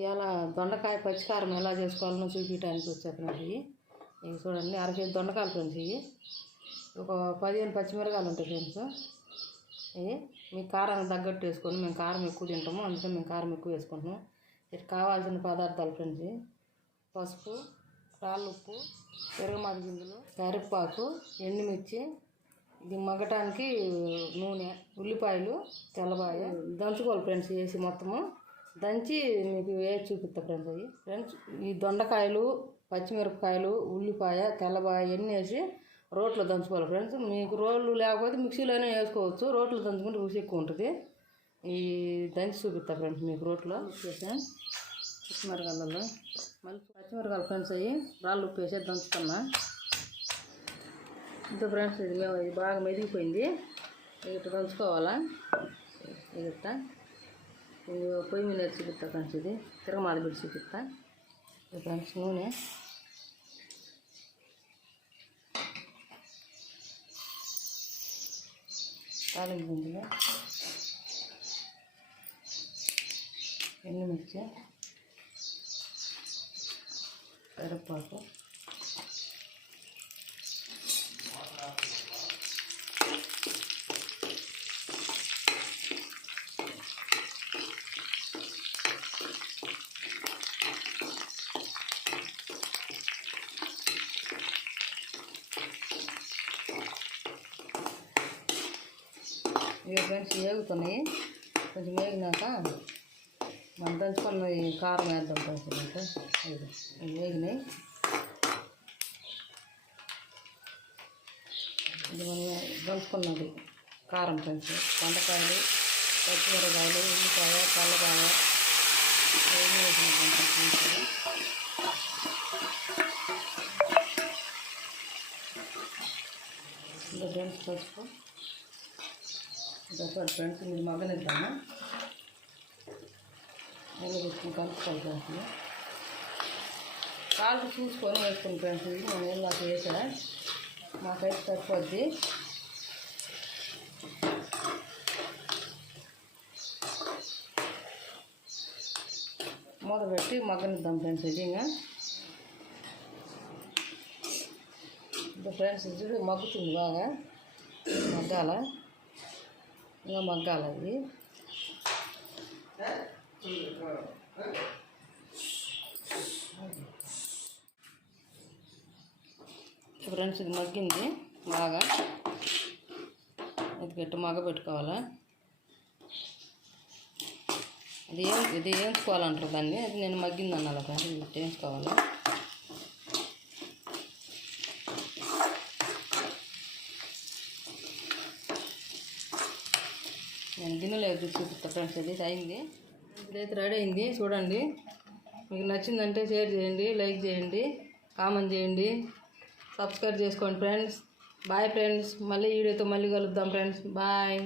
ఇలా దొండకాయ పచ్చికారం ఎలా చేసుకోవాలో చూపించడానికి వచ్చేస్తున్నాయి. ఇవి చూడండి, అరకేజీ దొండకాయలు ఫ్రెండ్స్. ఇవి ఒక 15 పచ్చిమిరకాయలు ఉంటాయి ఫ్రెండ్స్. ఇవి మీ కారానికి తగ్గట్టు వేసుకోండి. మేము కారం ఎక్కువ తింటాము, అందుకని మేము కారం ఎక్కువ వేసుకుంటున్నాం. ఇటు కావాల్సిన పదార్థాలు ఫ్రెండ్స్: పసుపు, రాళ్ళు ఉప్పు, తిరగమాత గింజలు, కరివేపాకు, ఎండుమిర్చి, ఇది మగ్గటానికి నూనె, ఉల్లిపాయలు, తెల్లబాయ దంచుకోవాలి ఫ్రెండ్స్. వేసి మొత్తము దంచి మీకు వేసి చూపిస్తా ఫ్రెండ్స్. అవి ఫ్రెండ్స్, ఈ దొండకాయలు, పచ్చిమిరపకాయలు, ఉల్లిపాయ, తెల్లబాయ ఇవన్నీ వేసి రోట్లో దంచుకోవాలి ఫ్రెండ్స్. మీకు రోళ్ళు లేకపోతే మిక్సీలోనే వేసుకోవచ్చు. రోట్లో దంచుకుంటే రుచి ఎక్కువ ఉంటుంది. ఈ దంచి చూపిస్తా ఫ్రెండ్స్ మీకు రోట్లో వేసాను. పచ్చిమిరకాయలలో మళ్ళీ పచ్చిమిరకాయలు ఫ్రెండ్స్ అవి రాళ్ళు ఉప్పు వేసి దంచుతున్నా. ఇంత ఫ్రెండ్స్, ఇది బాగా మెదిగిపోయింది. ఇట్లా దంచుకోవాలా. ఇట్లా పొయ్యి మీద చూపిస్తా ఫ్రెండ్స్. ఇది తిరగమాత పెట్టి చూపిస్తా ఫ్రెండ్స్. నూనె, తాలింపు గింజలు, ఎండుమిర్చి, కరివేపాకు, ఇవి ఫ్రెండ్స్ వేగుతున్నాయి. కొంచెం వేగినాక మనం దంచుకున్న కారం వేద్దాం ఫ్రెండ్స్. ఇవి వేగినాయి. ఇది మనం దంచుకున్నది కారం ఫ్రెండ్స్. దొండకాయలు, పచ్చిమిరకాయలు, ఉల్లిపాయ, తెల్లపాయ ఇవన్నీ వేసిన ఫ్రెండ్స్. ఇంకా ఫ్రెండ్స్ పసుపు దసరా ఫ్రెండ్స్. మీరు మగ్గనిద్దాము. నెల పెట్టుకుని కలుపుకోవాలి ఫ్రెండ్స్. కాళ్ళు చూసుకొని వేసుకుని ఫ్రెండ్స్. ఇది మనం ఏం నాకు వేసా మాకైతే సరిపోద్ది. మూత పెట్టి మగ్గనిద్దాం ఫ్రెండ్స్. ఇది ఇంకా ఫ్రెండ్స్ ఇది మగ్గుతుంది బాగా. మగ్గాల, ఇంకా మగ్గాల. ఇది ఫ్రెండ్స్ ఇది మగ్గింది బాగా. ఇది గట్టి మగ్గ పెట్టుకోవాలా. ఇది వేయించుకోవాలంటారు దాన్ని. అది నేను మగ్గింది అన్నాను ఫ్రెండ్స్. ఇది వేయించుకోవాలి. నేను గిన్నెలో చూపిస్తా ఫ్రెండ్స్. ఇది అయింది. ఇదైతే రెడీ అయింది. చూడండి, మీకు నచ్చిందంటే షేర్ చేయండి, లైక్ చేయండి, కామెంట్ చేయండి, సబ్స్క్రైబ్ చేసుకోండి ఫ్రెండ్స్. Bye friends. మళ్ళీ వీడియోతో మళ్ళీ కలుద్దాం ఫ్రెండ్స్. బాయ్.